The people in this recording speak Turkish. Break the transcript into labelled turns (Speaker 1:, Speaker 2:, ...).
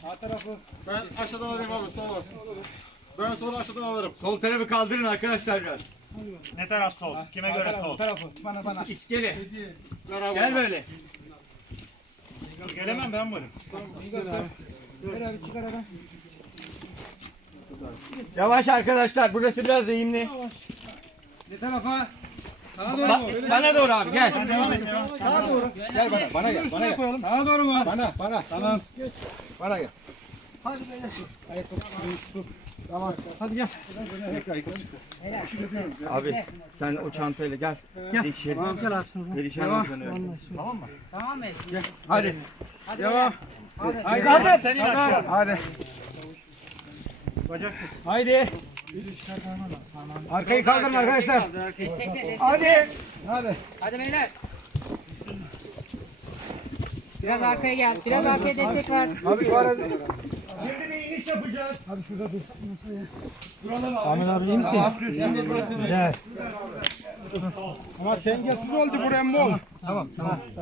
Speaker 1: Sağ tarafı.
Speaker 2: Ben aşağıdan alayım abi sola. Ben sonra aşağıdan alırım.
Speaker 3: Sol tarafı kaldırın arkadaşlar biraz.
Speaker 4: Ne taraf sol? Kime
Speaker 1: Sağ
Speaker 4: göre
Speaker 1: tarafı,
Speaker 4: sol?
Speaker 1: tarafı. Bana.
Speaker 3: İskele. Gel böyle.
Speaker 4: Gelemem ben varım.
Speaker 1: Ver abi çıkar adam.
Speaker 3: Yavaş arkadaşlar, burası biraz eğimli.
Speaker 1: Ne tarafa? Sağa doğru mu?
Speaker 3: Bana doğru abi gel.
Speaker 4: Devam et devam.
Speaker 1: Sağa doğru.
Speaker 2: Gel bana gel. Bana gel.
Speaker 1: Koyalım. Sağa doğru mu?
Speaker 2: Bana.
Speaker 1: Tamam.
Speaker 2: Bana gel.
Speaker 1: Hadi beyler. Ayakkabı dur. Tamam. Hadi gel.
Speaker 3: Abi sen o çantayla gel.
Speaker 1: Gel.
Speaker 3: İçeri.
Speaker 1: Gel abi sonra.
Speaker 3: Perişan
Speaker 1: Devam.
Speaker 3: olacaksın öyle.
Speaker 5: Tamam mı?
Speaker 3: Hadi.
Speaker 1: Devam.
Speaker 5: Hadi.
Speaker 1: Haydi. Sen in aşağı. Hadi.
Speaker 4: Bacaksız.
Speaker 1: Haydi. Arkayı kaldırın arkadaşlar.
Speaker 5: Destekle.
Speaker 1: Hadi.
Speaker 5: Hadi beyler. Biraz arkaya gel. Biraz arkaya destek ver.
Speaker 1: Abi şu arada.
Speaker 3: Şimdi bir iniş yapacağız.
Speaker 1: Abi şurada dur. Nasıl ya?
Speaker 3: Duralım abi.
Speaker 1: Ahmet abi iyi misin?
Speaker 3: Şimdi burası
Speaker 1: Güzel.
Speaker 2: Ama dengesiz oldu buraya mol.
Speaker 1: Tamam.